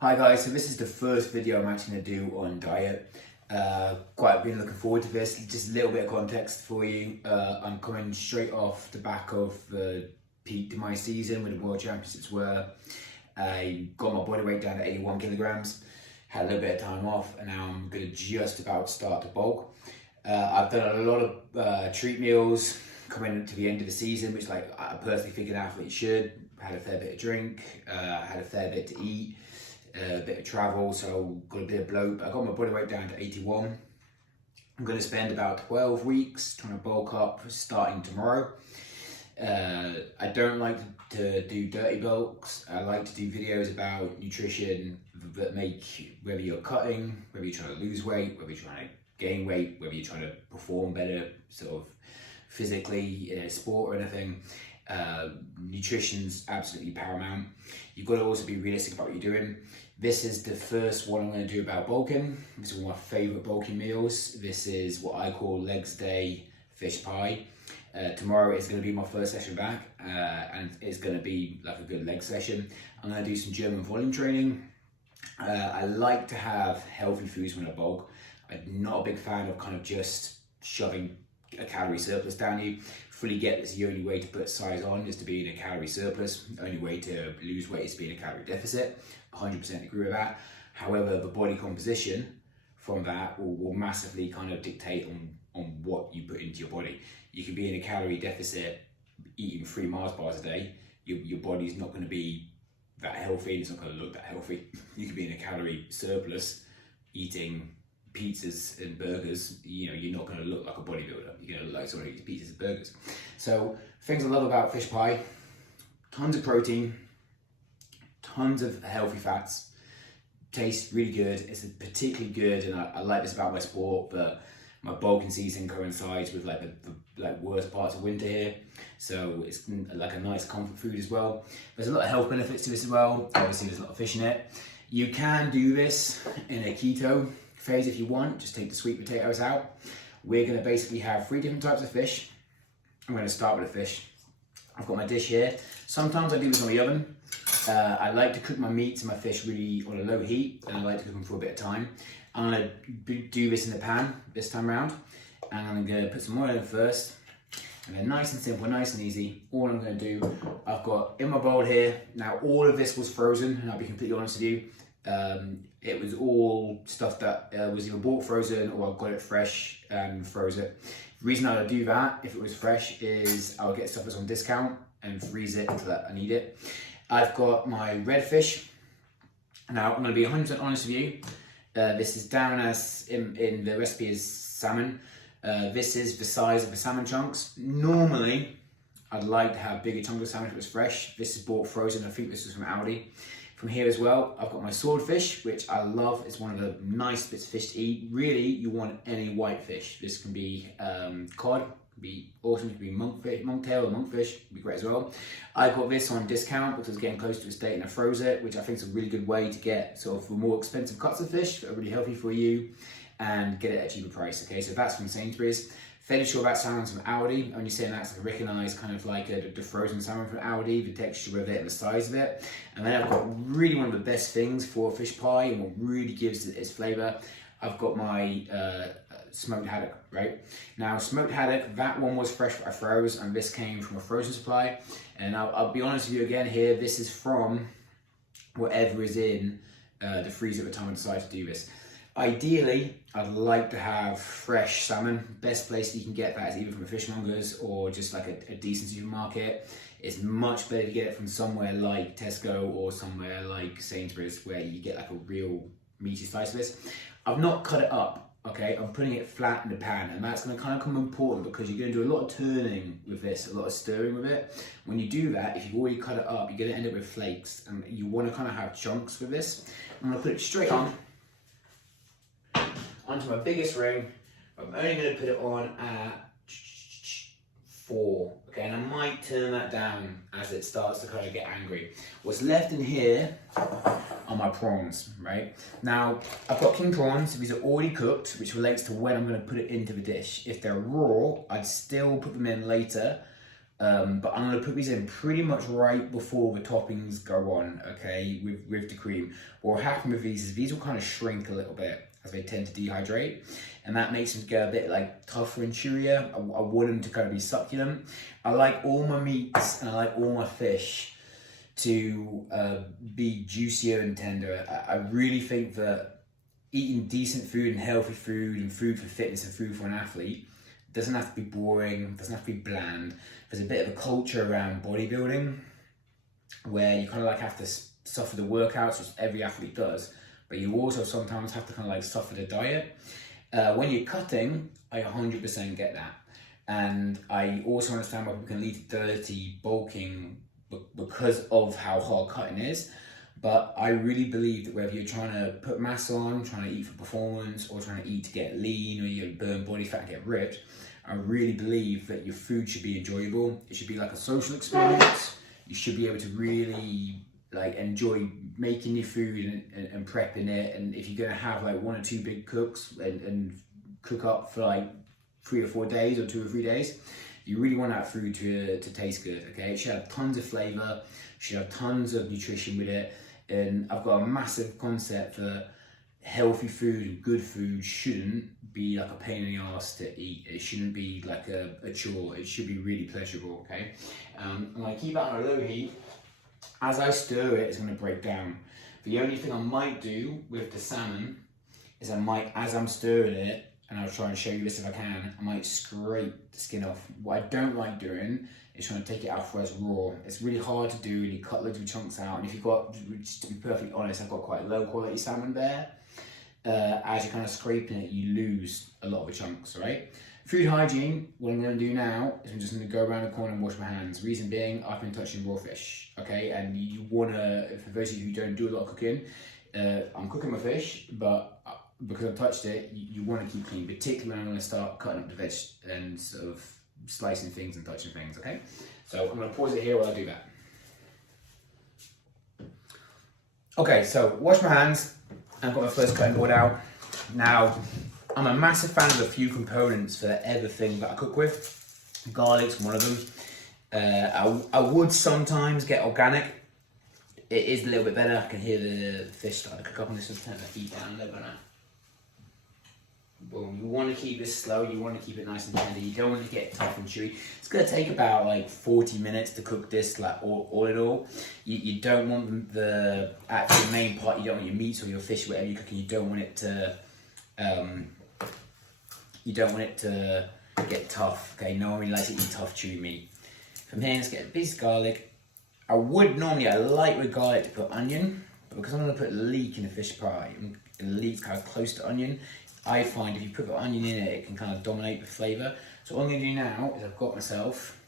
Hi guys, so this is the first video I'm actually going to do on diet. Quite been looking forward to this. Just a little bit of context for you. I'm coming straight off the back of the peak to my season with the World Championships where I got my body weight down to 81 kilograms, had a little bit of time off, and now I'm going to just about start to bulk. I've done a lot of treat meals coming to the end of the season, which I personally think an athlete should. Had a fair bit of drink, had a fair bit to eat. A bit of travel, so got a bit of bloat. I got my body weight down to 81. I'm going to spend about 12 weeks trying to bulk up starting tomorrow. I don't like to do dirty bulks. I like to do videos about nutrition that make, whether you're cutting, whether you're trying to lose weight, whether you're trying to gain weight, whether you're trying to perform better sort of physically in a sport or anything. Nutrition's absolutely paramount. You've got to also be realistic about what you're doing. This is the first one I'm going to do about bulking. This is one of my favourite bulking meals. This is what I call legs day fish pie. Tomorrow is going to be my first session back, and it's going to be like a good leg session. I'm going to do some German volume training. I like to have healthy foods when I bulk. I'm not a big fan of kind of just shoving a calorie surplus down you. Fully get this, the only way to put size on is to be in a calorie surplus. The only way to lose weight is to be in a calorie deficit. 100% agree with that. However, the body composition from that will massively kind of dictate on what you put into your body. You can be in a calorie deficit eating 3 Mars bars a day. Your body's not going to be that healthy, and it's not going to look that healthy. You could be in a calorie surplus eating pizzas and burgers. You know, you're not going to look like a bodybuilder. You're going to look like someone who eats pizzas and burgers. So things I love about fish pie: tons of protein, tons of healthy fats, tastes really good. It's particularly good, and I like this about my sport, but my bulking season coincides with the worst parts of winter here, so it's like a nice comfort food as well. There's a lot of health benefits to this as well. Obviously there's a lot of fish in it. You can do this in a keto phase if you want. Just take the sweet potatoes out. We're going to basically have 3 different types of fish. I'm going to start with the fish. I've got my dish here. Sometimes I do this on the oven. I like to cook my meats and my fish really on a low heat, and I like to cook them for a bit of time. I'm going to do this in the pan this time around, and I'm going to put some oil in first, and then nice and simple, nice and easy. All I'm going to do, I've got in my bowl here, now all of this was frozen, and I'll be completely honest with you, it was all stuff that was either bought frozen or I got it fresh and froze it. The reason I would do that if it was fresh is I would get stuff that's on discount and freeze it until I need it. I've got my red fish. Now I'm going to be 100% honest with you. This is down as in the recipe as salmon. This is the size of the salmon chunks. Normally I'd like to have bigger chunks of salmon if it was fresh. This is bought frozen. I think this was from Aldi. From here as well, I've got my swordfish, which I love. It's one of the nice bits of fish to eat. Really, you want any white fish. This can be cod, can be awesome. It can be monktail or monkfish, would be great as well. I got this on discount because it's getting close to its date, and I froze it, which I think is a really good way to get sort of more expensive cuts of fish that are really healthy for you and get it at a cheaper price. Okay, so that's from Sainsbury's. Fairly sure that salmon's from Aldi. Only saying that's like a recognised kind of like the frozen salmon from Aldi, the texture of it and the size of it. And then I've got really one of the best things for fish pie and what really gives it its flavour. I've got my smoked haddock, right? Now smoked haddock, that one was fresh, I froze, and this came from a frozen supply. And I'll be honest with you again here, this is from whatever is in the freezer at the time I decided to do this. Ideally, I'd like to have fresh salmon. Best place you can get that is either from a fishmonger's or just like a decent supermarket. It's much better to get it from somewhere like Tesco or somewhere like Sainsbury's where you get like a real meaty slice of this. I've not cut it up, okay? I'm putting it flat in the pan, and that's gonna kind of come important because you're gonna do a lot of turning with this, a lot of stirring with it. When you do that, if you've already cut it up, you're gonna end up with flakes, and you wanna kind of have chunks with this. I'm gonna put it straight on. Onto my biggest ring. I'm only going to put it on at 4, okay, and I might turn that down as it starts to kind of get angry. What's left in here are my prawns, right? Now, I've got king prawns. These are already cooked, which relates to when I'm going to put it into the dish. If they're raw, I'd still put them in later But I'm going to put these in pretty much right before the toppings go on, okay, with the cream. What will happen with these is these will kind of shrink a little bit as they tend to dehydrate, and that makes them get a bit like tougher and chewier. I want them to kind of be succulent. I like all my meats and I like all my fish to be juicier and tender. I really think that eating decent food and healthy food and food for fitness and food for an athlete doesn't have to be boring, doesn't have to be bland. There's a bit of a culture around bodybuilding where you kind of like have to suffer the workouts, which every athlete does, but you also sometimes have to kind of like suffer the diet. When you're cutting, I 100% get that. And I also understand why people can lead to dirty bulking because of how hard cutting is. But I really believe that whether you're trying to put mass on, trying to eat for performance, or trying to eat to get lean, or you burn body fat and get ripped, I really believe that your food should be enjoyable. It should be like a social experience. You should be able to really like enjoy making your food and prepping it. And if you're gonna have like 1 or 2 big cooks and cook up for like 3 or 4 days or 2 or 3 days, you really want that food to taste good, okay? It should have tons of flavor, should have tons of nutrition with it. And I've got a massive concept that healthy food and good food shouldn't be like a pain in the ass to eat. It shouldn't be like a chore. It should be really pleasurable, okay? I'm gonna keep it on a low heat. As I stir it, it's gonna break down. The only thing I might do with the salmon is I might, as I'm stirring it, and I'll try and show you this if I can, I might scrape the skin off. What I don't like doing is trying to take it out fresh raw. It's really hard to do, and you cut loads of chunks out. And if you've got, just to be perfectly honest, I've got quite low quality salmon there. As you're kind of scraping it, you lose a lot of the chunks, right? Food hygiene, what I'm going to do now is I'm just going to go around the corner and wash my hands. Reason being, I've been touching raw fish, okay? And you want to, for those of you who don't do a lot of cooking, I'm cooking my fish, but because I've touched it, you want to keep clean, particularly when I'm going to start cutting up the veg and sort of slicing things and touching things, okay? So I'm going to pause it here while I do that. Okay, so wash my hands. I've got my first cutting board out. Now, I'm a massive fan of a few components for everything that I cook with. Garlic's one of them. I would sometimes get organic. It is a little bit better. I can hear the fish starting to cook up on this. Turn the heat down a little bit now. Boom. You want to keep this slow. You want to keep it nice and tender. You don't want to get tough and chewy. It's going to take about like 40 minutes to cook this, like all in all. You don't want the actual main part. You don't want your meats or your fish, whatever you're cooking. You don't want it to get tough. Okay, no one really likes to eat tough, chewy meat. From here, let's get a piece of garlic. I like with garlic to put onion, but because I'm going to put leek in the fish pie, and leek's kind of close to onion, I find if you put the onion in it, it can kind of dominate the flavour. So what I'm going to do now is I've got myself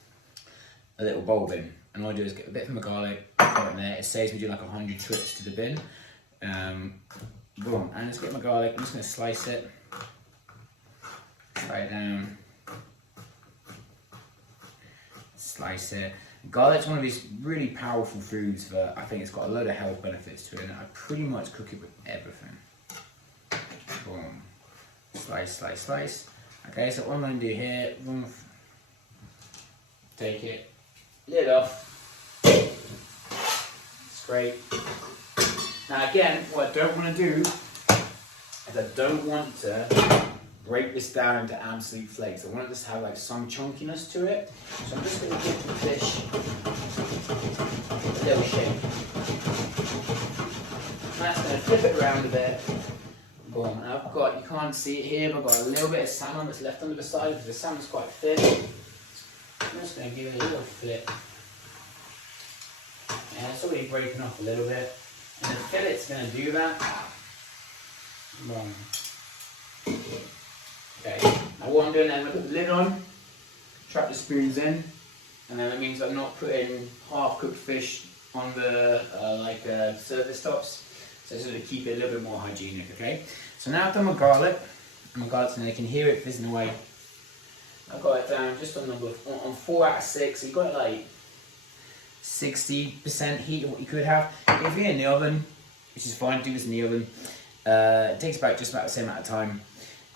a little bowl bin. And all I do is get a bit from the garlic, put it in there. It saves me doing like 100 trips to the bin. Boom, and let's get my garlic. I'm just going to slice it. Try it down. Slice it. Garlic's one of these really powerful foods that I think it's got a load of health benefits to it, and I pretty much cook it with everything. Boom. Slice, slice, slice. Okay, so what I'm going to do here, take it, lid off, scrape. Now again, what I don't want to do is I don't want to break this down into absolute flakes. I want it to have like some chunkiness to it. So I'm just going to give the fish a little shake. And that's going to flip it around a bit. Boom. And I've got, you can't see it here, but I've got a little bit of salmon that's left on the side because the salmon's quite thin. I'm just going to give it a little flip. Yeah, it's already breaking off a little bit. And the fillet's going to do that. Boom. Okay, now what I'm doing now, I'm going to put the lid on, trap the spoons in, and then that means I'm not putting half-cooked fish on the surface tops, so sort of keep it a little bit more hygienic, okay? So now I've done my garlic's and you can hear it fizzing away. I've got it down just on 4 out of 6, so you've got it like 60% heat of what you could have. If you're in the oven, which is fine, do this in the oven, it takes just about the same amount of time.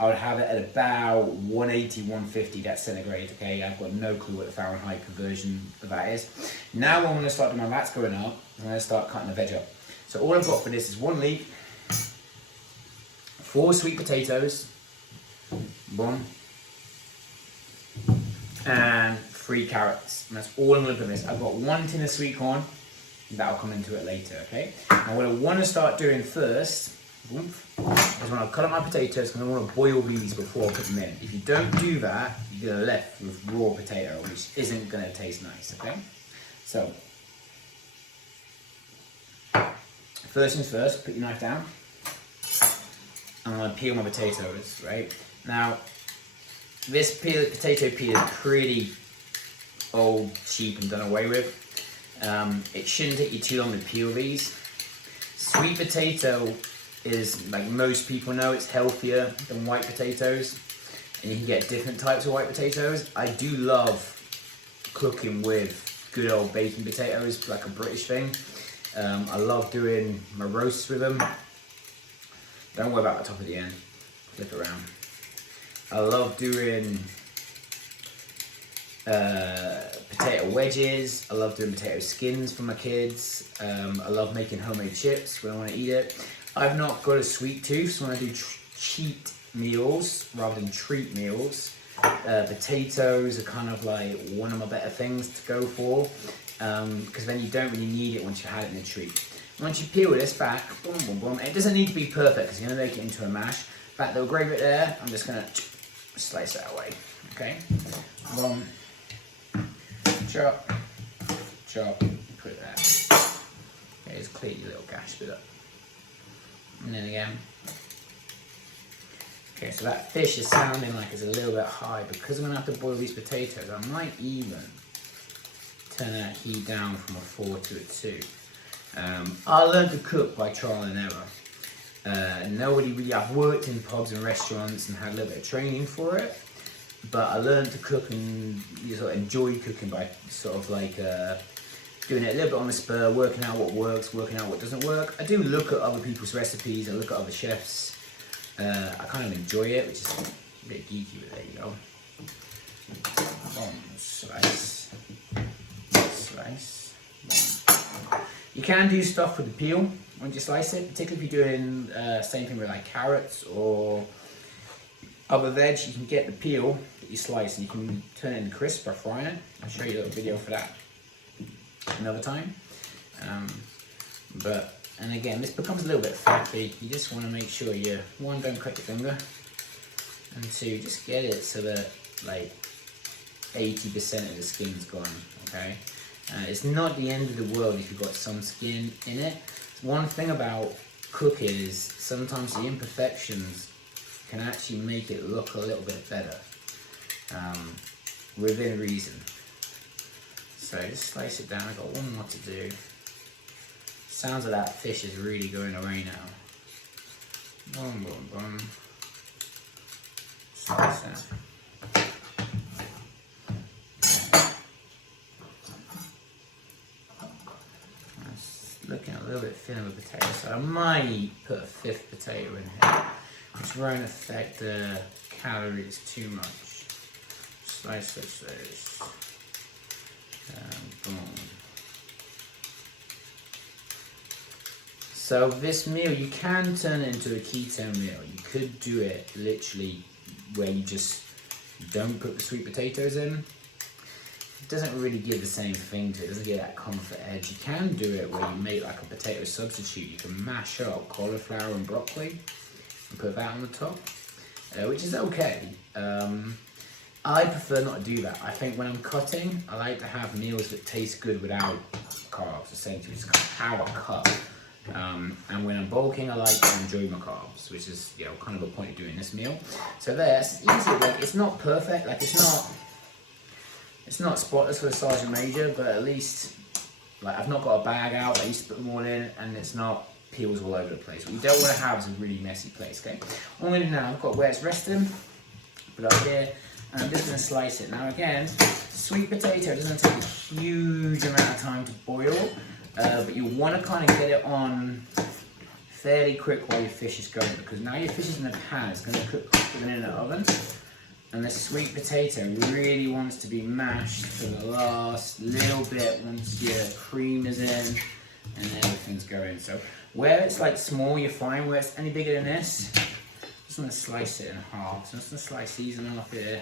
I would have it at about 180, 150, that's centigrade, okay? I've got no clue what the Fahrenheit conversion of that is. Now when I'm gonna start doing my vats going up, I'm gonna start cutting the veg up. So all I've got for this is 1 leek, 4 sweet potatoes, boom, and 3 carrots. And that's all I'm gonna put in this. I've got 1 tin of sweet corn, that'll come into it later, okay? Now what I wanna start doing first, is when I cut up my potatoes, because I want to boil these before I put them in. If you don't do that, you're left with raw potato, which isn't going to taste nice, okay? So, first things first, put your knife down. I'm going to peel my potatoes, right? Now, this potato peel is pretty old, cheap, and done away with. It shouldn't take you too long to peel these. Sweet potato is, like most people know, it's healthier than white potatoes, and you can get different types of white potatoes. I do love cooking with good old baking potatoes, like a British thing. I love doing my roasts with them. Don't worry about the top at the end, flip it around. I love doing potato wedges. I love doing potato skins for my kids. I love making homemade chips when I want to eat it. I've not got a sweet tooth, so when I do cheat meals rather than treat meals, potatoes are kind of like one of my better things to go for, because then you don't really need it once you had it in a treat. Once you peel this back, boom, boom, boom, it doesn't need to be perfect because you're going to make it into a mash. In fact, the gravy there, I'm just going to slice that away, okay? Boom, chop, chop, put that. Okay, just clear your little gash bit up. And then again. Okay, so that fish is sounding like it's a little bit high. Because I'm going to have to boil these potatoes, I might even turn that heat down from a 4 to a 2. I learned to cook by trial and error. Nobody really, I've worked in pubs and restaurants and had a little bit of training for it. But I learned to cook and sort of enjoy cooking by sort of like doing it a little bit on the spur, working out what works, working out what doesn't work. I do look at other people's recipes, I look at other chefs. I kind of enjoy it, which is a bit geeky, but there you go. Boom, slice, slice. Boom. You can do stuff with the peel when you slice it, particularly if you're doing same thing with like carrots or other veg. You can get the peel that you slice and you can turn it into crisp by frying it. I'll show you a little video for that another time. And again, this becomes a little bit flappy. You just want to make sure you, 1, don't cut your finger, and 2, just get it so that like 80% of the skin's gone, okay? It's not the end of the world if you've got some skin in it. One thing about cooking is sometimes the imperfections can actually make it look a little bit better, within reason. So just slice it down. I've got one more to do. Sounds like that fish is really going away now. Boom, boom, boom. Slice that. That's looking a little bit thinner with potato, so I might put a 5th potato in here, which won't affect the calories too much. Slice those. Boom. So this meal, you can turn it into a keto meal. You could do it literally where you just don't put the sweet potatoes in. It doesn't really give the same thing to it. It doesn't get that comfort edge. You can do it where you make like a potato substitute. You can mash up cauliflower and broccoli and put that on the top, which is okay. I prefer not to do that. I think when I'm cutting, I like to have meals that taste good without carbs, essentially. It's kind of how I cut. And when I'm bulking, I like to enjoy my carbs, which is, you know, kind of the point of doing this meal. So there's easy. Like, it's not perfect. Like it's not spotless for the Sergeant Major, but at least like I've not got a bag out. I used to put them all in, and it's not peels all over the place. What you don't want to have is a really messy place. Okay. What I'm going to do now, I've got where it's resting. Put it up here. And I'm just going to slice it. Now again, sweet potato doesn't take a huge amount of time to boil, but you want to kind of get it on fairly quick while your fish is going, because now your fish is in the pan, it's going to cook quicker than in the oven. And the sweet potato really wants to be mashed for the last little bit once your cream is in and everything's going. So where it's like small, you're fine. Where it's any bigger than this, just want to slice it in half. So I'm just going to slice these in half here.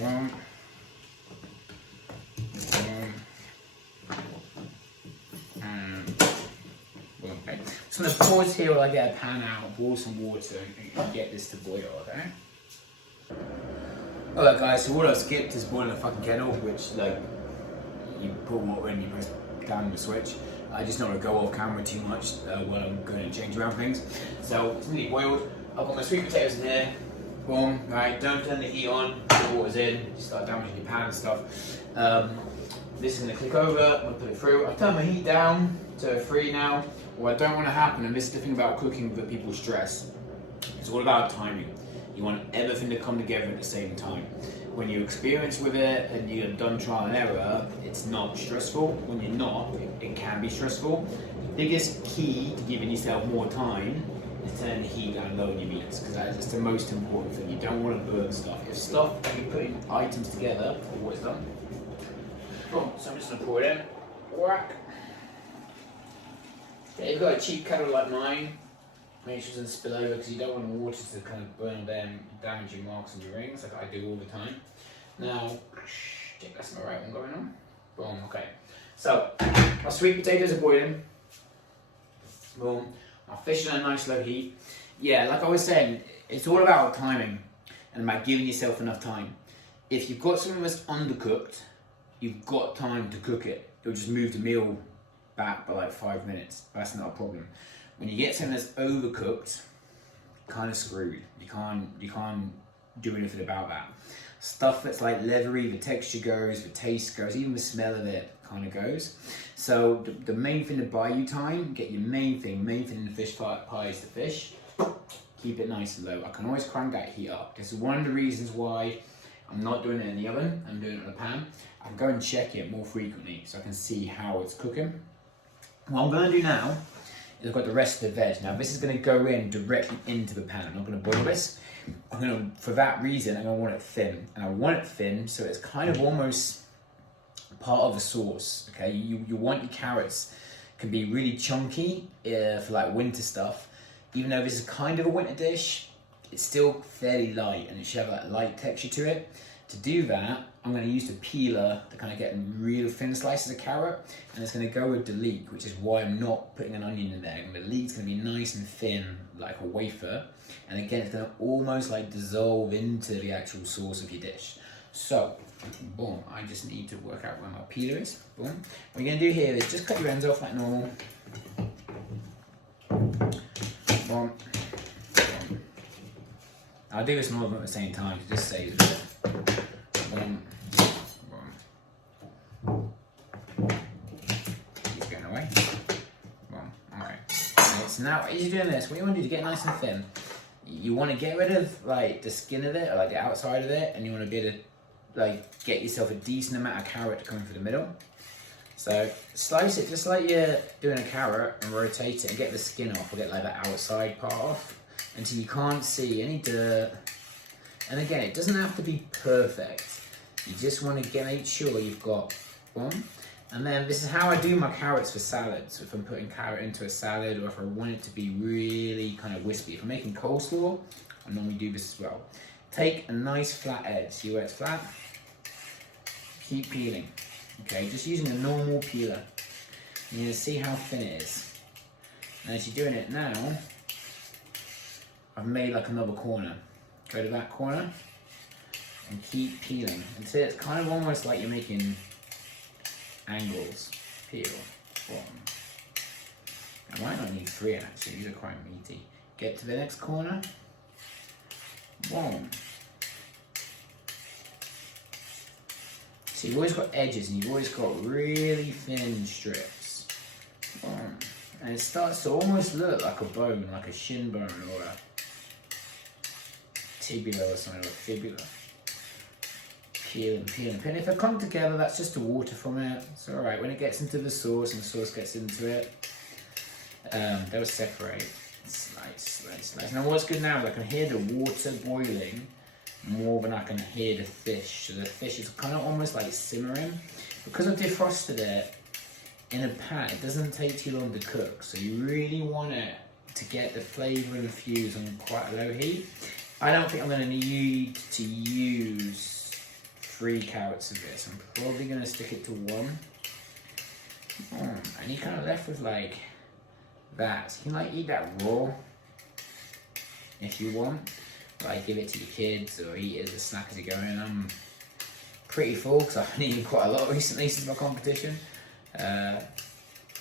Boom. Boom. And boom. Okay. So I'm going to pause here while I get a pan out, boil some water, and get this to boil, okay? Alright guys, so what I skipped is boiling a fucking kettle, which like, you put water in, you press down the switch. I just don't want to go off camera too much while I'm going to change around things. So it's nearly boiled. I've got my sweet potatoes in here. Boom, right, don't turn the heat on, the water's in, you start damaging your pan and stuff. This is going to click over, I'm going to put it through. I've turned my heat down to 3 now. What I don't want to happen, and this is the thing about cooking that people stress, it's all about timing. You want everything to come together at the same time. When you're experienced with it and you've done trial and error, it's not stressful. When you're not, it can be stressful. The biggest key to giving yourself more time is turning the heat down low in your meats, because that is just the most important thing. You don't want to burn stuff. If stuff, when you're putting items together, always done. Boom, so I'm just going to pour it in. Whack. Okay, if you've got a cheap kettle like mine, make sure it doesn't spill over, because you don't want the water to kind of burn them, damage your marks and your rings, like I do all the time. Now, check that's my right one going on. Boom, okay. So, our sweet potatoes are boiling. Boom. Our fish is on a nice low heat. Yeah, like I was saying, it's all about timing and about giving yourself enough time. If you've got something that's undercooked, you've got time to cook it. It'll just move the meal back by like 5 minutes. That's not a problem. When you get something that's overcooked, kind of screwed. You can't do anything about that. Stuff that's like leathery, the texture goes, the taste goes, even the smell of it kind of goes. So the main thing to buy you time, get your main thing in the fish pie is the fish. Keep it nice and low. I can always crank that heat up. This is one of the reasons why I'm not doing it in the oven, I'm doing it on the pan. I can go and check it more frequently so I can see how it's cooking. What I'm going to do now, I've got the rest of the veg. Now this is going to go in directly into the pan. I'm not going to boil this. For that reason, I'm going to want it thin. And I want it thin so it's kind of almost part of the sauce. Okay, you want your carrots can be really chunky for like winter stuff. Even though this is kind of a winter dish, it's still fairly light and it should have that light texture to it. To do that, I'm going to use the peeler to kind of get real thin slices of carrot, and it's going to go with the leek, which is why I'm not putting an onion in there. And the leek's going to be nice and thin, like a wafer, and again, it's going to almost like dissolve into the actual sauce of your dish. So, boom, I just need to work out where my peeler is. Boom. What you're going to do here is just cut your ends off like normal. Boom. I'll do this more than at the same time, so just saves it. Boom. Boom. He's going away. Boom. Okay. Right, so now, as you're doing this, what you want to do to get nice and thin, you want to get rid of like the skin of it, or like the outside of it, and you want to be able to like get yourself a decent amount of carrot to come through the middle. So slice it just like you're doing a carrot and rotate it and get the skin off, or get like the outside part off, until you can't see any dirt. And again, it doesn't have to be perfect. You just want to make sure you've got one. And then this is how I do my carrots for salads. So if I'm putting carrot into a salad, or if I want it to be really kind of wispy. If I'm making coleslaw, I normally do this as well. Take a nice flat edge. See where it's flat? Keep peeling. Okay, just using a normal peeler. You're going to see how thin it is. And as you're doing it now, I've made like another corner. Go to that corner and keep peeling until it's kind of almost like you're making angles. Peel. Boom. I might not need 3 actually, these are quite meaty. Get to the next corner. Boom. So you've always got edges and you've always got really thin strips. Boom. And it starts to almost look like a bone, like a shin bone or a tibula or something, or fibula. Peel and peel and peel. If they come together, that's just the water from it. It's alright. When it gets into the sauce and the sauce gets into it, They'll separate. Slice. Now what's good now is I can hear the water boiling more than I can hear the fish. So the fish is kind of almost like simmering. Because I've defrosted it in a pan, it doesn't take too long to cook. So you really want it to get the flavour infused on quite a low heat. I don't think I'm going to need to use 3 carrots of this. I'm probably going to stick it to 1. And you're kind of left with like that. So you can like eat that raw if you want. Like give it to your kids or eat it as a snack as you're going. I'm pretty full because I've been eating quite a lot recently since my competition. And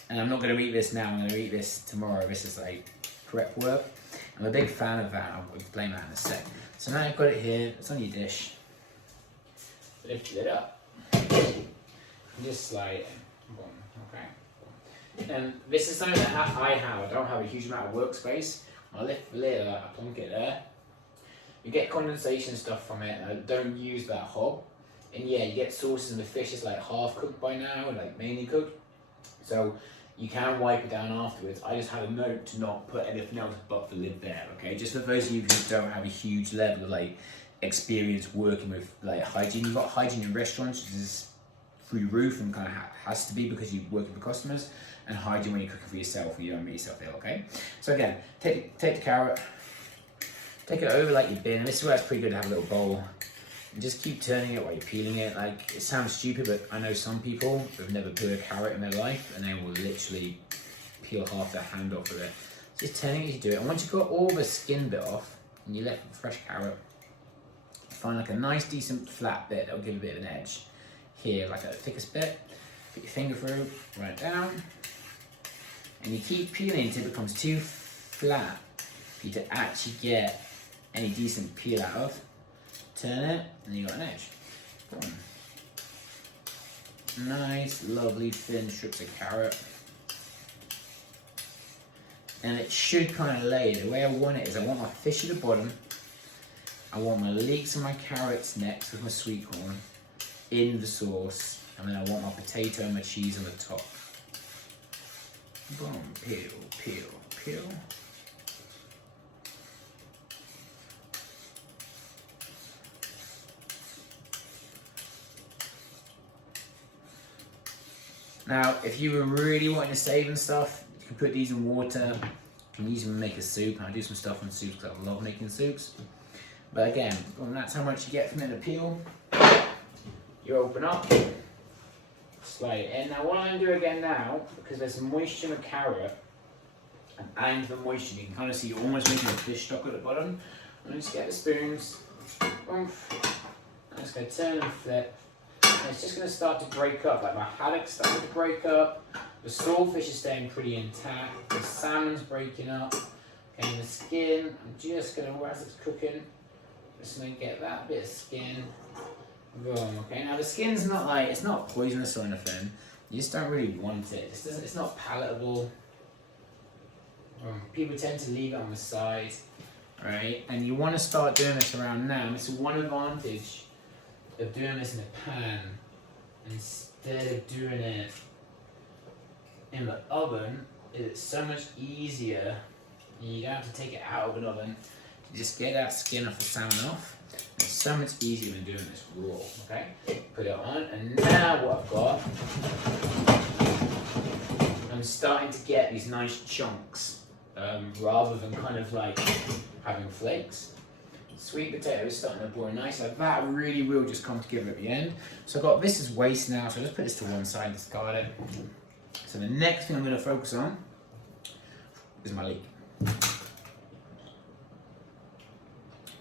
I'm not going to eat this now, I'm going to eat this tomorrow. This is like prep work. I'm a big fan of that. I'll explain that in a sec. So now I've got it here, it's on your dish. Lift it up. And just slide it in. Boom. Okay. And this is something that I have. I don't have a huge amount of workspace. I lift the lid up, I plonk it there. You get condensation stuff from it, and I don't use that hob. And yeah, you get sauces and the fish is like half cooked by now, like mainly cooked. So you can wipe it down afterwards. I just had a note to not put anything else but the lid there, okay? Just for those of you who don't have a huge level of like experience working with like hygiene. You've got hygiene in restaurants, which is through the roof and kind of has to be because you're working for customers, and hygiene when you're cooking for yourself or you don't make yourself ill, okay? So again, take the carrot, take it over like your bin. This is where it's pretty good to have a little bowl. And just keep turning it while you're peeling it. Like, it sounds stupid, but I know some people who've never peeled a carrot in their life and they will literally peel half their hand off of it. Just turning it as you do it. And once you've got all the skin bit off and you're left with a fresh carrot, find like a nice decent flat bit that'll give a bit of an edge. Here, like a thickest bit, put your finger through, run it down, and you keep peeling until it becomes too flat for you to actually get any decent peel out of. Turn it, and you got an edge. Boom. Nice, lovely, thin strips of carrot. And it should kind of lay. The way I want it is I want my fish at the bottom. I want my leeks and my carrots next with my sweet corn in the sauce. And then I want my potato and my cheese on the top. Boom, peel, peel, peel. Now, if you were really wanting to save and stuff, you can put these in water. You can use them to make a soup. I do some stuff on soups because I love making soups. But again, that's how much you get from it to peel. You open up, slide it in. Now, what I'm going to do again now, because there's some moisture in the carrot, and adding to the moisture, you can kind of see you're almost making a fish stock at the bottom. I'm just get the spoons. I'm just going to turn and flip. And it's just going to start to break up, like my haddock's starting to break up, the saltfish is staying pretty intact, the salmon's breaking up, okay, and the skin, I'm just going to, as it's cooking, just going to get that bit of skin, boom, okay, now the skin's not like, it's not poisonous or anything, you just don't really want it, it's not palatable, people tend to leave it on the side, right, and you want to start doing this around now. It's one advantage of doing this in a pan instead of doing it in the oven is it's so much easier. You don't have to take it out of an oven. You just get that skin off the salmon off. It's so much easier than doing this raw, okay? Put it on, and now what I've got, I'm starting to get these nice chunks rather than kind of like having flakes. Sweet potatoes starting to boil nice, like that really will just come together at the end. So I've got this as waste now, so I'll just put this to one side, discard it. So the next thing I'm going to focus on is my leek.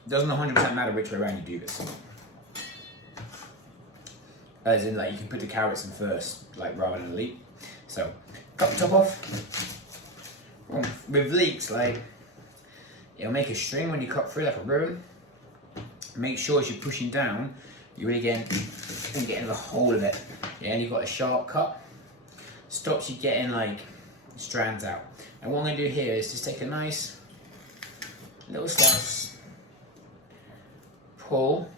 Doesn't 100% matter which way around you do this. As in, like, you can put the carrots in first, like, rather than the leek. So, cut the top off. With leeks, like, it'll make a string when you cut through, like a ribbon. Make sure as you're pushing down, you're really getting the whole of it. Yeah, and you've got a sharp cut. Stops you getting like strands out. And what I'm going to do here is just take a nice little slice, pull,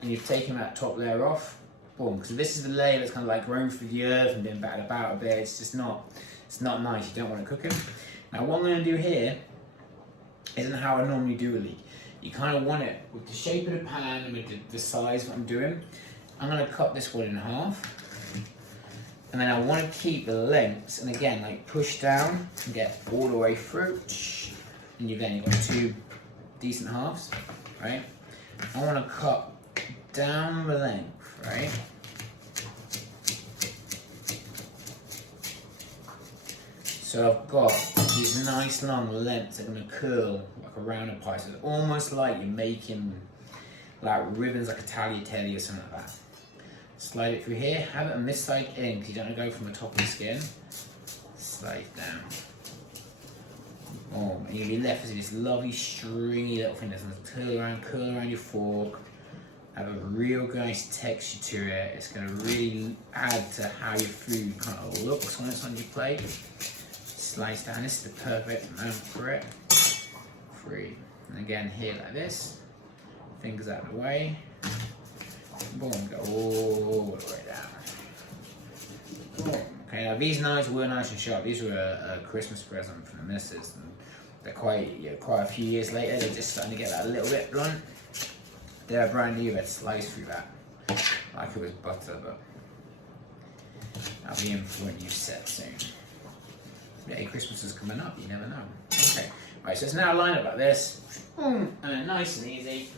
and you've taken that top layer off. Boom. Because this is the layer that's kind of like growing through the earth and being battered about a bit. It's just not It's not nice, you don't want it cooking. Now what I'm going to do here isn't how I normally do a leek. You kind of want it with the shape of the pan and with the size of what I'm doing. I'm going to cut this one in half. And then I want to keep the lengths, and again, like push down and get all the way through. And you've then got 2 decent halves, right? I want to cut down the length, right? So I've got these nice long lengths that are going to curl like around a pie. So it's almost like you're making like ribbons, like a tagliatelle or something like that. Slide it through here, have it on this side in because you don't want to go from the top of the skin. Slide it down. Oh, and you'll be left with this lovely stringy little thing that's going to curl around your fork. Have a real nice texture to it. It's going to really add to how your food kind of looks when it's on your plate. Slice down, this is the perfect amount for it. 3. And again here like this. Fingers out of the way. Boom, go all the way down. Boom. Okay, now these knives were nice and sharp. These were a Christmas present from the missus. And they're quite a few years later, they're just starting to get that a little bit blunt. They're brand new, they'd slice through that like it was butter, but I'll be in for a new set soon. Yeah, Christmas is coming up, you never know. Okay, right, so it's now lined up like this. Boom, and nice and easy.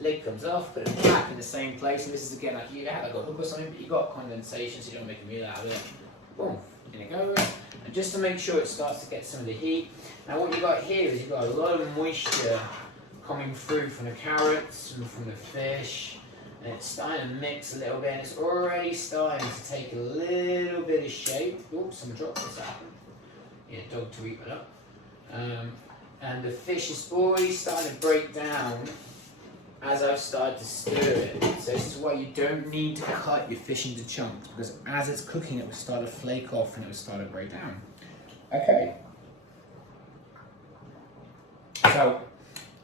Lid comes off, put it back in the same place, and this is again like you have like a hook or something, but you got condensation so you don't make a meal out of it. Boom, in it goes. And just to make sure it starts to get some of the heat. Now what you got here is you've got a lot of moisture coming through from the carrots and from the fish, and it's starting to mix a little bit, and it's already starting to take a little bit of shape. Oops, some droplets happen. Yeah, dog to eat that up. And the fish is already starting to break down as I've started to stir it. So this is why you don't need to cut your fish into chunks, because as it's cooking it will start to flake off and it will start to break down. Okay. So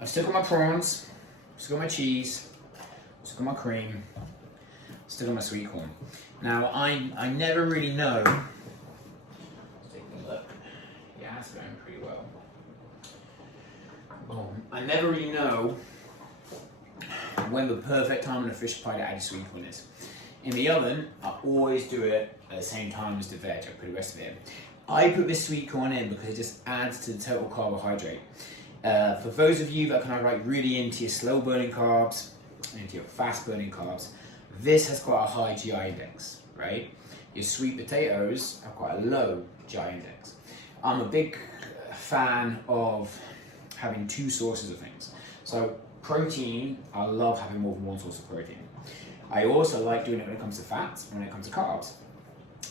I've still got my prawns, still got my cheese, still got my cream, still got my sweet corn. Now I never really know. Let's take a look. Yeah, it's going pretty well. I never really know when the perfect time in a fish pie to add your sweet corn is. In the oven, I always do it at the same time as the veg. I put the rest of it in. I put this sweet corn in because it just adds to the total carbohydrate. For those of you that are kind of like really into your slow burning carbs, into your fast burning carbs, this has quite a high GI index, right? Your sweet potatoes have quite a low GI index. I'm a big fan of having 2 sources of things. So protein, I love having more than 1 source of protein. I also like doing it when it comes to fats and when it comes to carbs.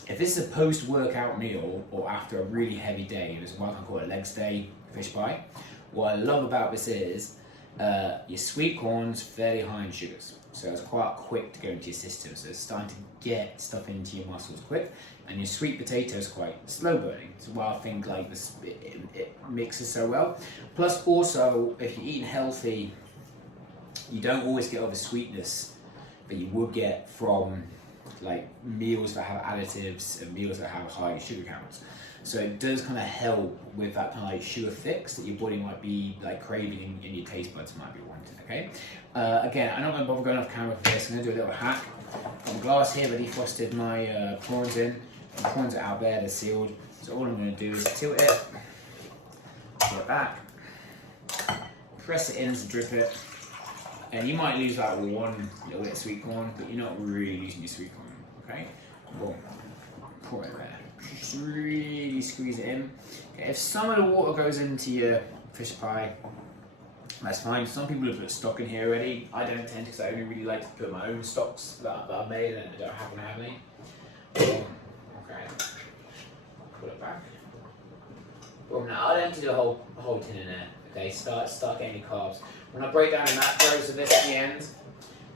If this is a post-workout meal or after a really heavy day, this is what I call a legs day fish pie, what I love about this is your sweet corn's fairly high in sugars. So it's quite quick to go into your system. So it's starting to get stuff into your muscles quick. And your sweet potato is quite slow burning. So why I think like this, it mixes so well. Plus also, if you're eating healthy, you don't always get all the sweetness that you would get from like meals that have additives and meals that have high sugar counts. So it does kind of help with that kind of like sugar fix that your body might be like craving and your taste buds might be wanting, okay? Again, I'm not going to bother going off camera for this. I'm going to do a little hack. I've got a glass here that defrosted my prawns in. The prawns are out there, they're sealed. So all I'm going to do is tilt it, pull it back, press it in to drip it. And you might lose like 1 little bit of sweet corn, but you're not really losing your sweet corn, okay? Boom, pour it there. Just really squeeze it in. Okay, if some of the water goes into your fish pie, that's fine. Some people have put stock in here already. I don't tend to, because I only really like to put my own stocks that I've made and I don't happen to have any. Boom. Okay, pull it back. Boom, now I'll empty the whole tin in there. Okay, start getting your carbs. When I break down the macros of this at the end,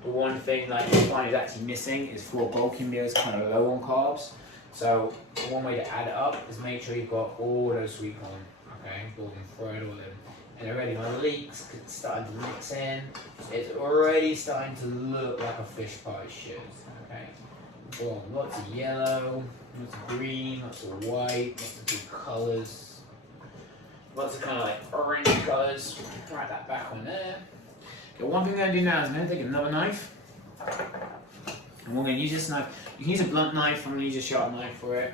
the one thing that you find is actually missing is for a bulking meal is kind of low on carbs. So one way to add it up is make sure you've got all those sweet corn. Okay, boom, throw it all in. And already my leeks starting to mix in. It's already starting to look like a fish pie should. Okay, Boom, lots of yellow, lots of green, lots of white, lots of good colours. Lots of kind of like orange colours. Write that back on there. Okay, one thing I'm going to do now is I'm going to take another knife. And we're going to use this knife. You can use a blunt knife, I'm going to use a sharp knife for it.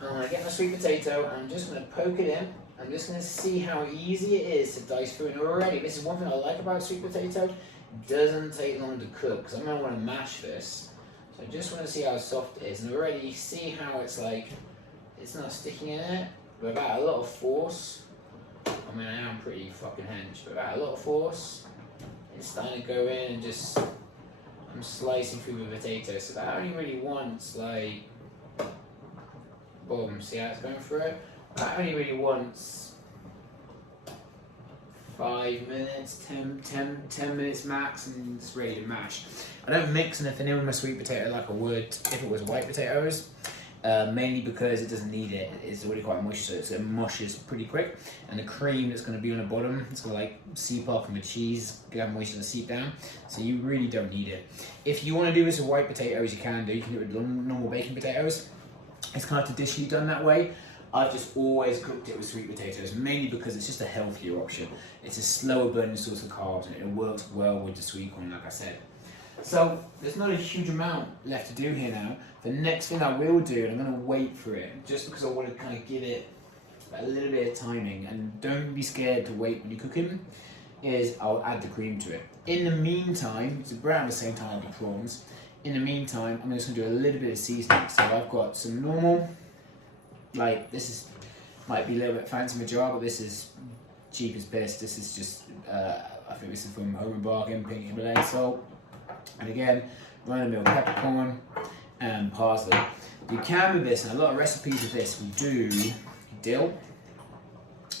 I'm going to get my sweet potato and I'm just going to poke it in. I'm just going to see how easy it is to dice through. And already, this is one thing I like about sweet potato. It doesn't take long to cook because I'm going to want to mash this. So I just want to see how soft it is. And already see how it's like, it's not sticking in it, but without a lot of force. I mean, I am pretty fucking hench, but without a lot of force, it's starting to go in and just, I'm slicing through the potato. So that only really wants like, boom, see how it's going through it? That only really wants 5 minutes, 10 minutes max, and it's ready to mash. I don't mix anything in with my sweet potato like I would if it was white potatoes. Mainly because it doesn't need it. It's already quite mushy, so it mushes pretty quick. And the cream that's going to be on the bottom, it's going to like seep off from the cheese, get moisture to seep down. So you really don't need it. If you want to do this with white potatoes, you can do. You can do it with normal baking potatoes. It's kind of traditionally done that way. I've just always cooked it with sweet potatoes, mainly because it's just a healthier option. It's a slower burning source of carbs, and it works well with the sweet corn, like I said. So there's not a huge amount left to do here now. The next thing I will do, and I'm going to wait for it, just because I want to kind of give it a little bit of timing, and don't be scared to wait when you're cooking, is I'll add the cream to it. In the meantime, to brown at the same time with the prawns, in the meantime, I'm just going to do a little bit of seasoning. So I've got some normal, like this is, might be a little bit fancy in the jar, but this is cheap as piss. This is just, I think this is from Home and Bargain, pink Himalayan salt. And again, run-of-the-mill peppercorn and parsley. You can with this, and a lot of recipes of this will do dill.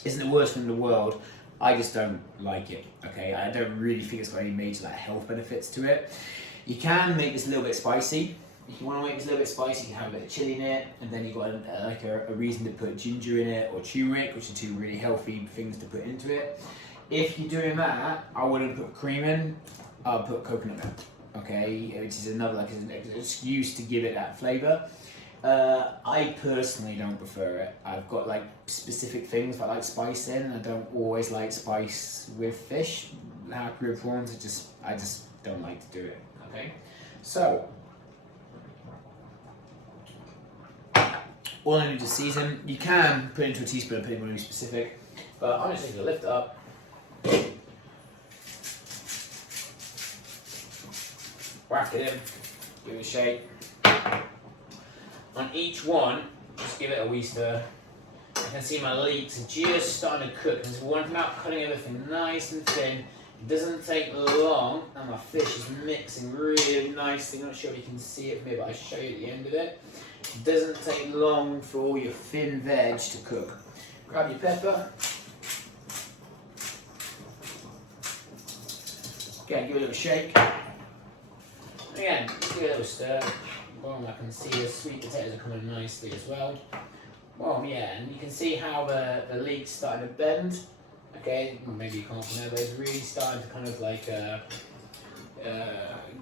Isn't the worst thing in the world. I just don't like it. Okay, I don't really think it's got any major like health benefits to it. You can make this a little bit spicy. If you want to make this a little bit spicy, you can have a bit of chili in it, and then you've got a reason to put ginger in it or turmeric, which are two really healthy things to put into it. If you're doing that, I wouldn't put cream in. I'll put coconut milk. Okay, which is another like an excuse to give it that flavour. I personally don't prefer it. I've got like specific things that I like spice in. I don't always like spice with fish. With prawns, I just don't like to do it. Okay, so all I need to season. You can put into a teaspoon depending on who's specific, but I'm just going to lift it up. Whack it in, give it a shake. On each one, just give it a wee stir. I can see my leeks are just starting to cook. There's one thing about cutting everything nice and thin. It doesn't take long, and my fish is mixing really nicely. I'm not sure if you can see it from here, but I'll show you at the end of it. It doesn't take long for all your thin veg to cook. Grab your pepper. Again, give it a little shake. Again, just give it a little stir. Boom, I can see the sweet potatoes are coming nicely as well. Boom, yeah, and you can see how the leek's starting to bend. Okay, maybe you can't from there, but it's really starting to kind of like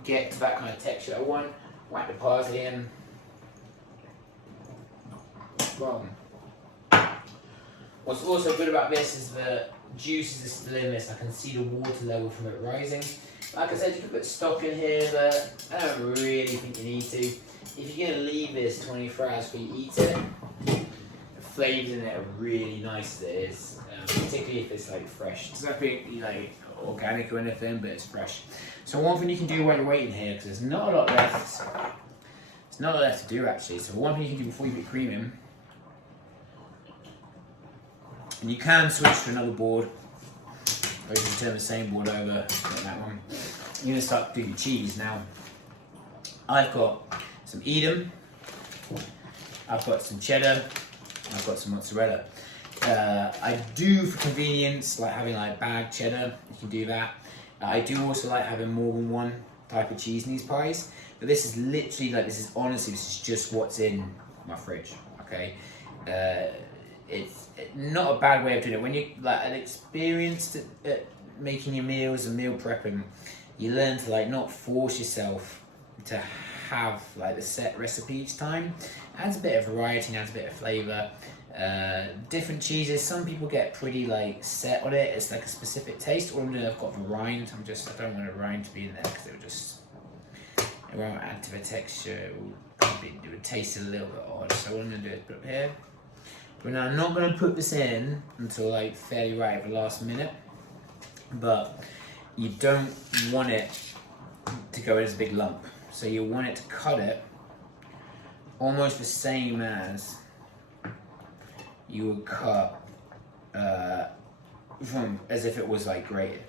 get to that kind of texture I want. Whack the parsley in. Boom. What's also good about this is the juices are still in this. I can see the water level from it rising. Like I said, you can put stock in here, but I don't really think you need to. If you're going to leave this 24 hours before you eat it, the flavours in it are really nice as it is, particularly if it's like fresh. It doesn't have to be like organic or anything, but it's fresh. So one thing you can do while you're waiting here, because there's not a lot left. There's not a lot left to do actually. So one thing you can do before you put cream in, and you can switch to another board, or you can turn the same board over, like that one. You're going to start doing your cheese now. I've got some Edam, I've got some cheddar, I've got some mozzarella. I do, for convenience, like having like bagged cheddar. You can do that. I do also like having more than one type of cheese in these pies. But this is literally like, this is honestly, this is just what's in my fridge. Okay, it's not a bad way of doing it. When you're like an experienced at making your meals and meal prepping, you learn to like not force yourself to have like the set recipe each time. Adds a bit of variety and adds a bit of flavour. Different cheeses, some people get pretty like set on it, it's like a specific taste. All I'm doing, I've got the rind, I don't want a rind to be in there because it won't add to the texture, it would taste a little bit odd. So what I'm going to do is put it here. But now I'm not going to put this in until like fairly right at the last minute, but you don't want it to go in as a big lump. So you want it to cut it almost the same as you would cut as if it was like grated.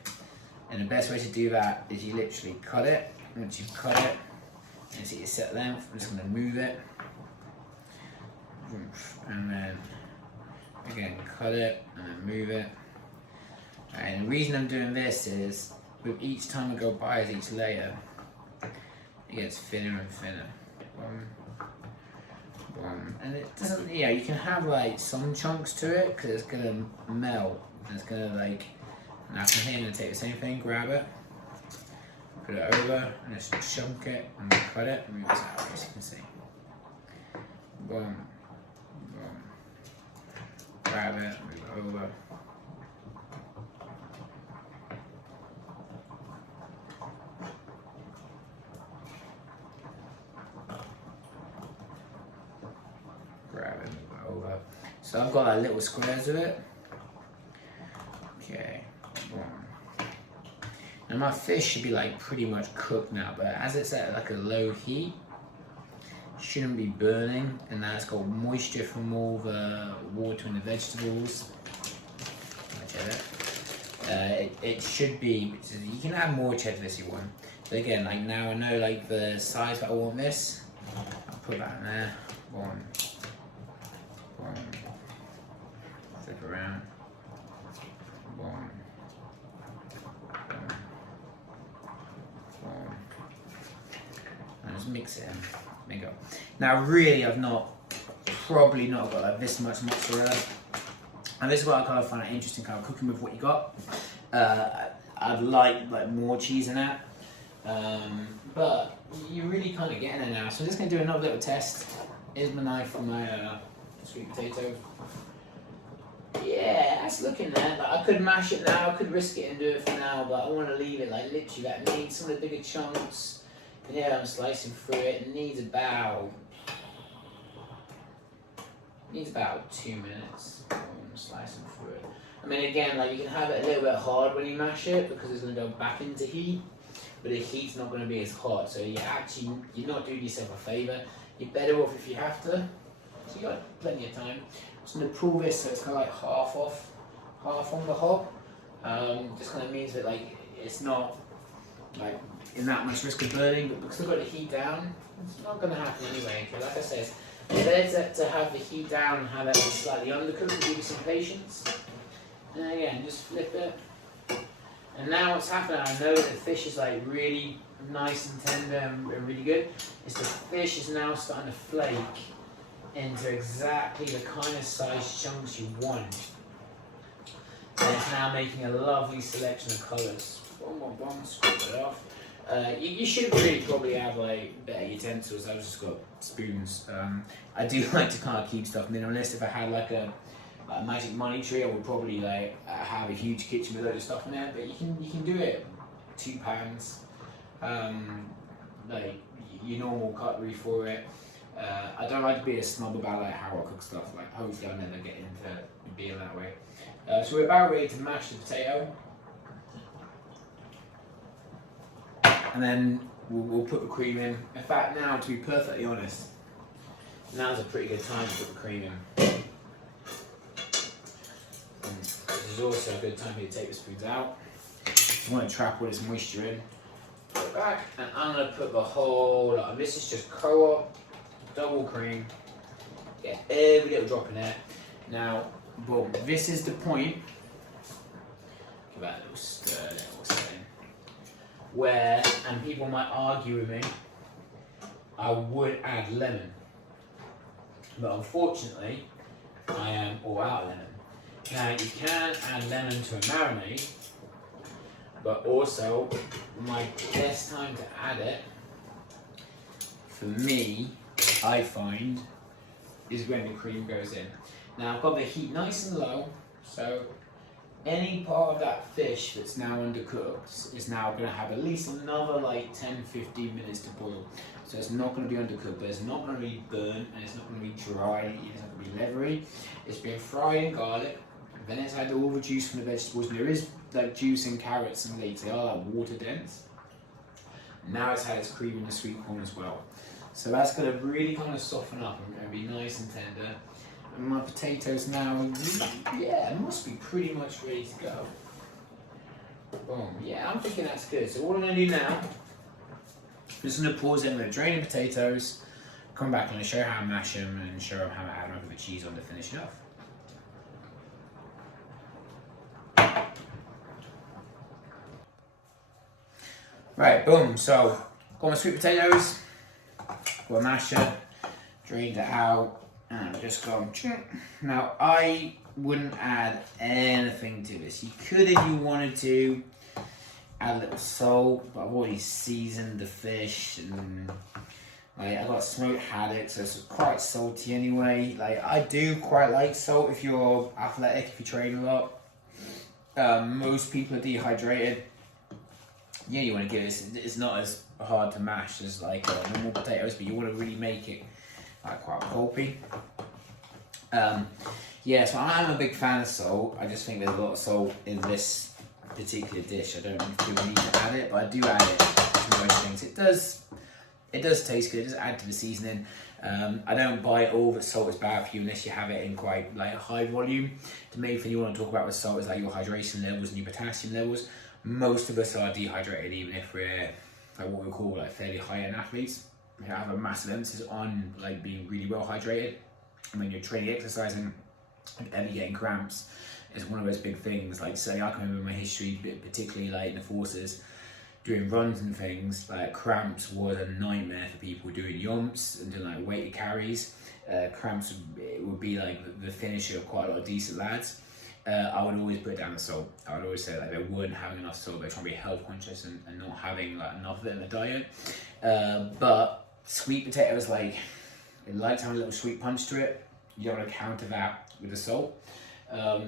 And the best way to do that is you literally cut it. Once you cut it, and see your set length, I'm just going to move it. And then again, cut it and then move it. And the reason I'm doing this is with each time I go by as each layer, it gets thinner and thinner. And it doesn't, you can have like some chunks to it because it's gonna melt and it's gonna like, now from here I'm gonna take the same thing, grab it, put it over and just chunk it and cut it and move this out as you can see. Boom, boom. Grab it, move it over. Grab it, move it over. So I've got like little squares of it. Okay, boom. And my fish should be like pretty much cooked now, but as it's at like a low heat, it shouldn't be burning, and now it's got moisture from all the water and the vegetables. It should be, you can add more cheddar if you want. But again, like now I know like the size that I want this, I'll put that in there. Boom. Flip around. Boom. Boom. And just mix it in. There you go. Now really I've probably not got like this much mozzarella. And this is what I kind of find interesting, kind of cooking with what you got. I'd like more cheese in that. But you're really kind of getting it now. So I'm just going to do another little test. Here's my knife for my sweet potato. Yeah, that's looking there. Like, I could mash it now, I could risk it and do it for now, but I want to leave it like literally that. It needs some of the bigger chunks. And yeah, I'm slicing through it. It needs about 2 minutes. I'm slicing through it. I mean, again, like you can have it a little bit hard when you mash it because it's going to go back into heat, but the heat's not going to be as hot. So you're not doing yourself a favour. You're better off if you have to. So you got plenty of time. Just going to pull this so it's kind of like half off, half on the hob. Just kind of means that like it's not like in that much risk of burning, but because I've got the heat down, it's not going to happen anyway. Because like I said, it's better to have the heat down and have it slightly undercooked to give you some patience. And again, just flip it. And now what's happening, I know that the fish is like really nice and tender and really good, is the fish is now starting to flake into exactly the kind of size chunks you want. And it's now making a lovely selection of colours. Scrape it off. You should really probably have like better utensils. I've just got spoons. I do like to kind of keep stuff minimalist. If I had like a magic money tree, I would probably like have a huge kitchen with loads of stuff in there. But you can do it 2 pans, like your normal cutlery for it. I don't like to be a snob about like how I cook stuff. Like hopefully I'll never get into being that way. So we're about ready to mash the potato. And then we'll put the cream in. In fact, now, to be perfectly honest, now's a pretty good time to put the cream in. And this is also a good time for you to take the spoons out. You want to trap all this moisture in. Put it back, and I'm going to put the whole lot. And this is just co-op, double cream. Get every little drop in there. Now, boom, this is the point. Give that a little stir there, or something. Where, and people might argue with me, I would add lemon. But unfortunately, I am all out of lemon. Now you can add lemon to a marinade, but also my best time to add it for me, I find, is when the cream goes in. Now I've got the heat nice and low, so any part of that fish that's now undercooked is now going to have at least another like 10-15 minutes to boil. So it's not going to be undercooked, but it's not going to be burnt, and it's not going to be dry, it's not going to be leathery. It's been fried in garlic, then it's had all the juice from the vegetables, and there is like juice in carrots and leeks, they are like water dense. Now it's had its cream and the sweet corn as well. So that's going to really kind of soften up and be nice and tender. And my potatoes now, yeah, must be pretty much ready to go. Boom, yeah, I'm thinking that's good. So what I'm going to do now, I'm just going to pause it, I'm going to drain the potatoes, come back and show how I mash them and show them how I add the cheese on to finish it off. Right, boom, so got my sweet potatoes, got a masher, drained it out, and just gone. Now, I wouldn't add anything to this. You could, if you wanted to, add a little salt, but I've already seasoned the fish, and like, I got smoked haddock, so it's quite salty anyway. Like, I do quite like salt if you're athletic, if you train a lot. Most people are dehydrated. Yeah, you want to give it, it's not as hard to mash as like normal potatoes, but you want to really make it like quite pulpy. Yeah, so I'm a big fan of salt. I just think there's a lot of salt in this particular dish. I don't feel need to add it, but I do add it to most things. It does taste good. It does add to the seasoning. I don't buy it all that salt is bad for you unless you have it in quite like a high volume. The main thing you want to talk about with salt is like your hydration levels and your potassium levels. Most of us are dehydrated, even if we're like what we call like fairly high-end athletes. We have a massive emphasis on like being really well hydrated. And when you're training, exercising, and getting cramps, it's one of those big things. Like, say, I can remember my history, particularly like in the forces, doing runs and things. Like, cramps was a nightmare for people doing yomps and doing like weighted carries. Cramps would be like the finisher of quite a lot of decent lads. I would always put down the salt. I would always say like they weren't having enough salt. They're trying to be health conscious and not having like enough of it in the diet. But sweet potatoes, like, it likes having a little sweet punch to it. You don't want to counter that with the salt. The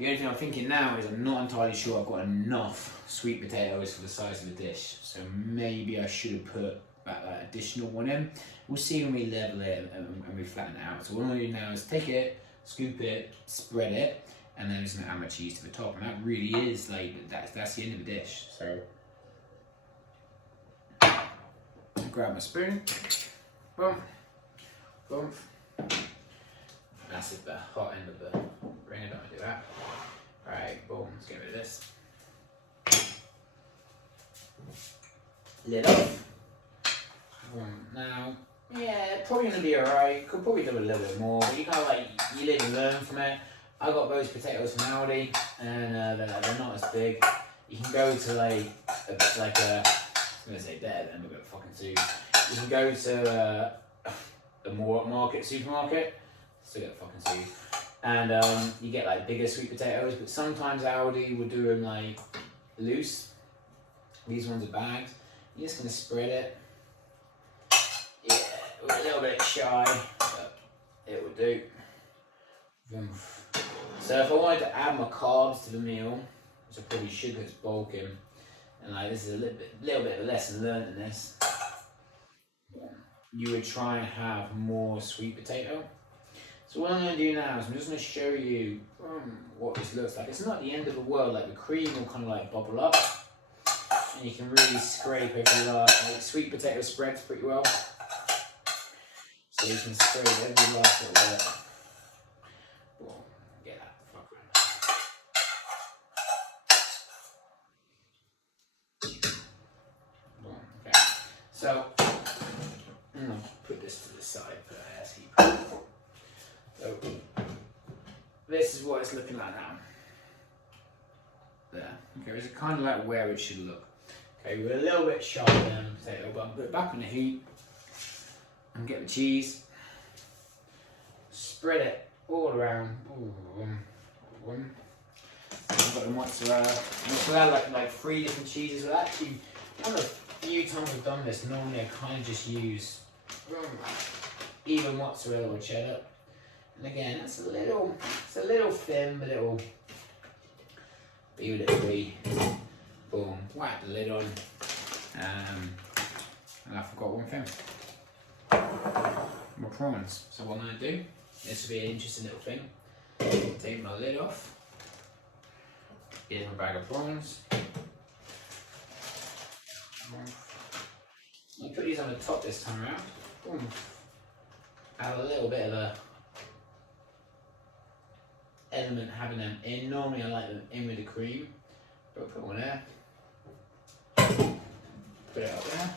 only thing I'm thinking now is I'm not entirely sure I've got enough sweet potatoes for the size of the dish. So maybe I should have put that additional one in. We'll see when we level it and we flatten it out. So what I'm going to do now is take it, scoop it, spread it, and then I'm just going to add my cheese to the top. And that really is like, that's the end of the dish. So grab my spoon, boom, boom. That's at the hot end of the ring, I don't want to do that. Alright, boom, let's get rid of this. Lid off. Now, yeah, probably going to be alright. Could probably do a little bit more, but you kind of like, you live and learn from it. I got those potatoes from Aldi, and they're not as big. You can go to like a I'm going to say better than we're going to fucking sue. You can go to a more supermarket, still get fucking sued, and you get like bigger sweet potatoes, but sometimes Aldi will do them like loose. These ones are bagged. You're just going to spread it. Yeah, we're a little bit shy, but it will do. So if I wanted to add my carbs to the meal, which I probably should because it's bulking, and like this is a little bit of a lesson learned in this, you would try and have more sweet potato. So what I'm going to do now is I'm just going to show you what this looks like. It's not the end of the world. Like, the cream will kind of like bubble up, and you can really scrape every last. Like, sweet potato spreads pretty well, so you can scrape every last little bit. Well, get that fuck around. Okay, so I'm going to put this to the side for the ass heap. So this is what it's looking like now. There. Okay, it's kind of like where it should look. Okay, we're a little bit sharper than the potato, but I'm put it back on the heat and get the cheese. Spread it all around. I've got the mozzarella. Mozzarella like 3 different cheeses. Well, actually, one of the few times I've done this, normally I kind of just use either mozzarella or cheddar. And again, it's a little thin, but it'll be with it free. Boom, whack the lid on. And I forgot one thing. My prawns. So what I'm going to do, this will be an interesting little thing. Take my lid off. Here's my bag of prawns. I put these on the top this time around. Boom. Have a little bit of a element having them in. Normally I like them in with the cream, but I'll put one there. Put it up there.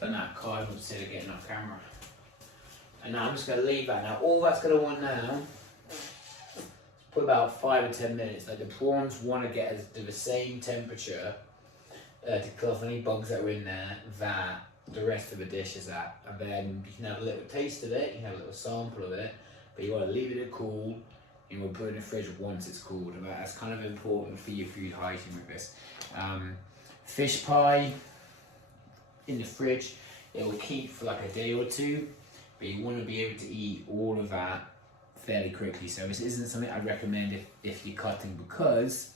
Done that card instead of getting off camera. And now I'm just going to leave that. Now all that's going to want now, put about 5 or 10 minutes. Like the prawns want to get to the same temperature to kill off any bugs that are in there that the rest of the dish is at. And then you can have a little taste of it, you can have a little sample of it, but you want to leave it to cool. And we'll put it in the fridge once it's cooled. And that's kind of important for your food hygiene with this. Fish pie in the fridge, it will keep for like a day or two, but you want to be able to eat all of that fairly quickly. So this isn't something I'd recommend if you're cutting, because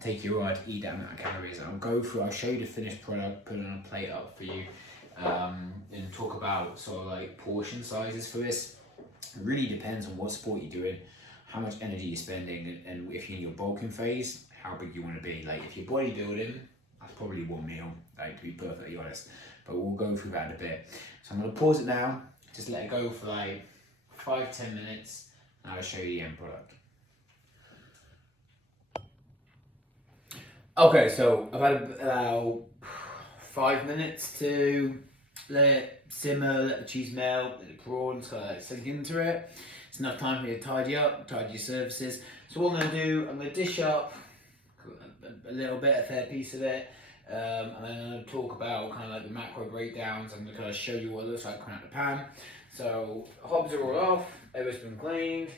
take your while to eat that amount of calories. I'll show you the finished product, put it on a plate up for you, and talk about sort of like portion sizes for this. It really depends on what sport you're doing, how much energy you're spending, and if you're in your bulking phase, how big you want to be. Like if you're bodybuilding, that's probably one meal, like to be perfectly honest, but we'll go through that in a bit. So I'm going to pause it now, just let it go for like 5-10 minutes, and I'll show you the end product. Okay, so I've had about 5 minutes to let it simmer, let the cheese melt, let the prawns sink into it. It's enough time for you to tidy up, tidy your surfaces. So what I'm going to do, I'm going to dish up a little bit, a fair piece of it, and then I'm going to talk about kind of like the macro breakdowns. I'm going to kind of show you what it looks like coming out of the pan. So hobs are all off, everything's been cleaned,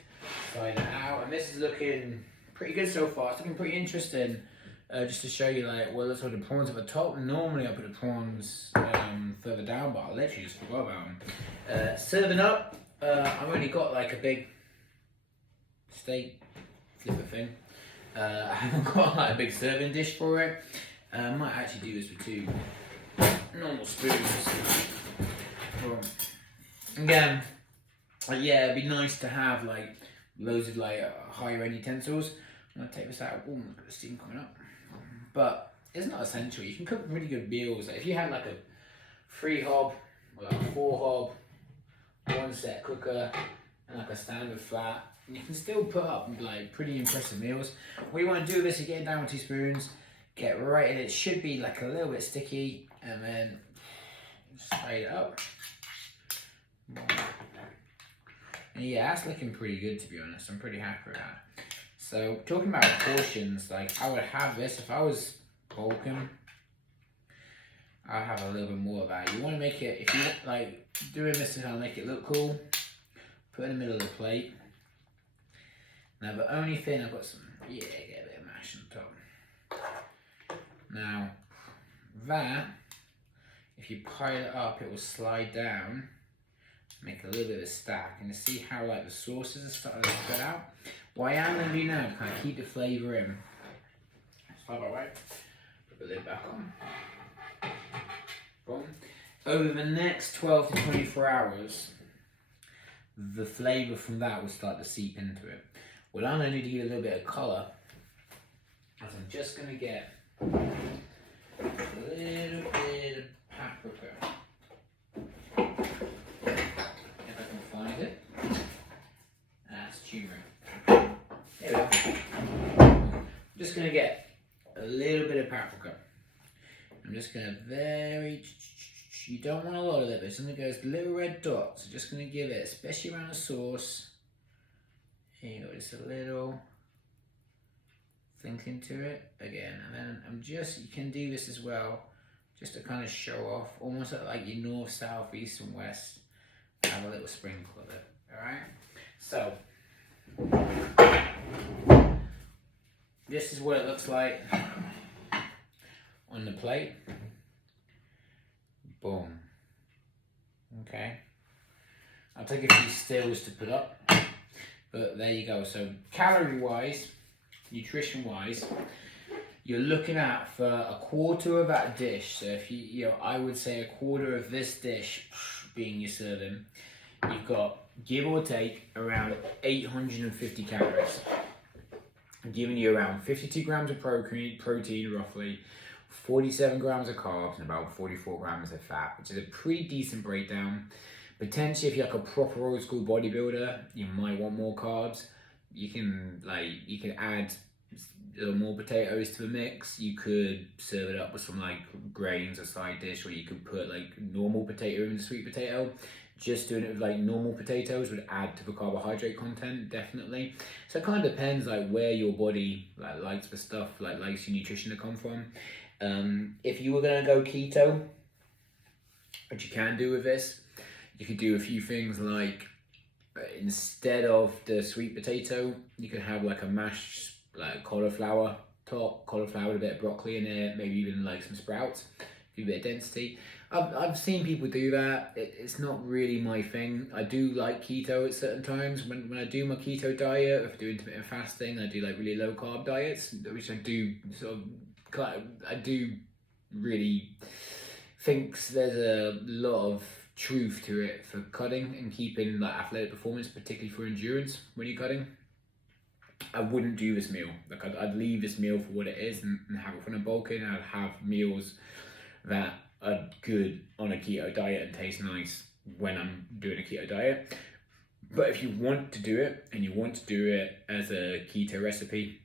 slide it out, and this is looking pretty good so far. It's looking pretty interesting. Just to show you like, well, let's put the prawns at the top. Normally I put the prawns further down, but I literally just forgot about them. Serving up, I've only got like a big steak flipper thing. I haven't got like a big serving dish for it. I might actually do this with 2 normal spoons. Well, again, yeah, it'd be nice to have like loads of like higher end utensils. I'm gonna take this out. Oh, look at the steam coming up. But it's not essential. You can cook really good meals. Like if you had like a 3 hob or like a 4 hob, 1 set cooker, and like a standard flat, you can still put up like pretty impressive meals. What you want to do with this, you get it down with 2 spoons, get right in. It should be like a little bit sticky, and then spray it up. And yeah, that's looking pretty good, to be honest. I'm pretty happy with that. So talking about portions, like I would have this if I was bulking. I'll have a little bit more of that. You want to make it, if you like doing this to kind of make it look cool, put it in the middle of the plate. Now the only thing I've got some, yeah, get a bit of mash on top. Now that, if you pile it up, it will slide down, make a little bit of a stack, and you see how like the sauces are starting to spread out. What I am going to do now to kind of keep the flavour in, slide that way, put the lid back on. Boom. Over the next 12 to 24 hours, the flavour from that will start to seep into it. What I'm going to do to give it a little bit of colour is I'm just going to get a little bit of paprika. If I can find it. That's turmeric. There we go. I'm just going to get a little bit of paprika. I'm just going to you don't want a lot of it, but it's going to go as little red dots. So just going to give it, especially around the sauce. Here you go, just a little think into it again. And then you can do this as well, just to kind of show off, almost like your north, south, east, and west. Have a little sprinkle of it, all right? So, this is what it looks like on the plate. Boom. Okay. I'll take a few stills to put up, but there you go. So calorie wise, nutrition wise, you're looking at for a quarter of that dish. So if you know, I would say a quarter of this dish being your serving, you've got, give or take, around 850 calories. I'm giving you around 52 grams of protein roughly, 47 grams of carbs, and about 44 grams of fat, which is a pretty decent breakdown. Potentially, if you're like a proper old school bodybuilder, you might want more carbs. You can add a little more potatoes to the mix. You could serve it up with some like grains or side dish, or you could put like normal potato in the sweet potato. Just doing it with like normal potatoes would add to the carbohydrate content, definitely. So it kind of depends like where your body like likes the stuff, like likes your nutrition to come from. If you were gonna go keto, what you can do with this, you could do a few things like instead of the sweet potato, you could have like a mashed like cauliflower top, cauliflower with a bit of broccoli in it, maybe even like some sprouts, a bit of density. I've seen people do that. It's not really my thing. I do like keto at certain times. When I do my keto diet, if I do intermittent fasting, I do like really low carb diets, which I do I do really think there's a lot of truth to it for cutting and keeping like athletic performance, particularly for endurance when you're cutting. I wouldn't do this meal. Like I'd leave this meal for what it is and have it when I'm bulking. I'd have meals that are good on a keto diet and taste nice when I'm doing a keto diet. But if you want to do it and you want to do it as a keto recipe,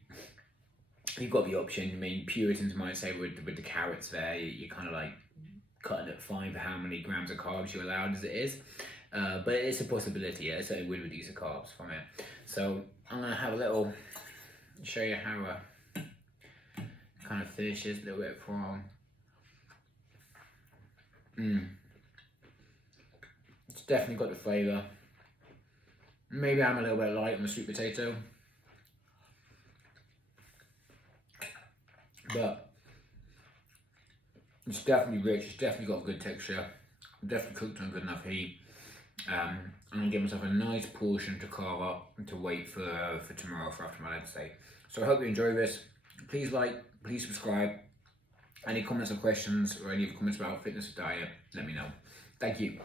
you've got the option. I mean, Puritans might say with the carrots there, you're kind of like cutting it fine for how many grams of carbs you're allowed as it is. But it's a possibility. Yeah, it certainly would reduce the carbs from it. So I'm gonna have a little, show you how kind of finish this a little bit from. It's definitely got the flavour. Maybe I'm a little bit light on the sweet potato, but it's definitely rich. It's definitely got good texture. Definitely cooked on good enough heat. I'm gonna give myself a nice portion to carve up and to wait for tomorrow for after my Lent day. So I hope you enjoy this. Please like, please subscribe. Any comments or questions or any comments about fitness or diet, let me know. Thank you.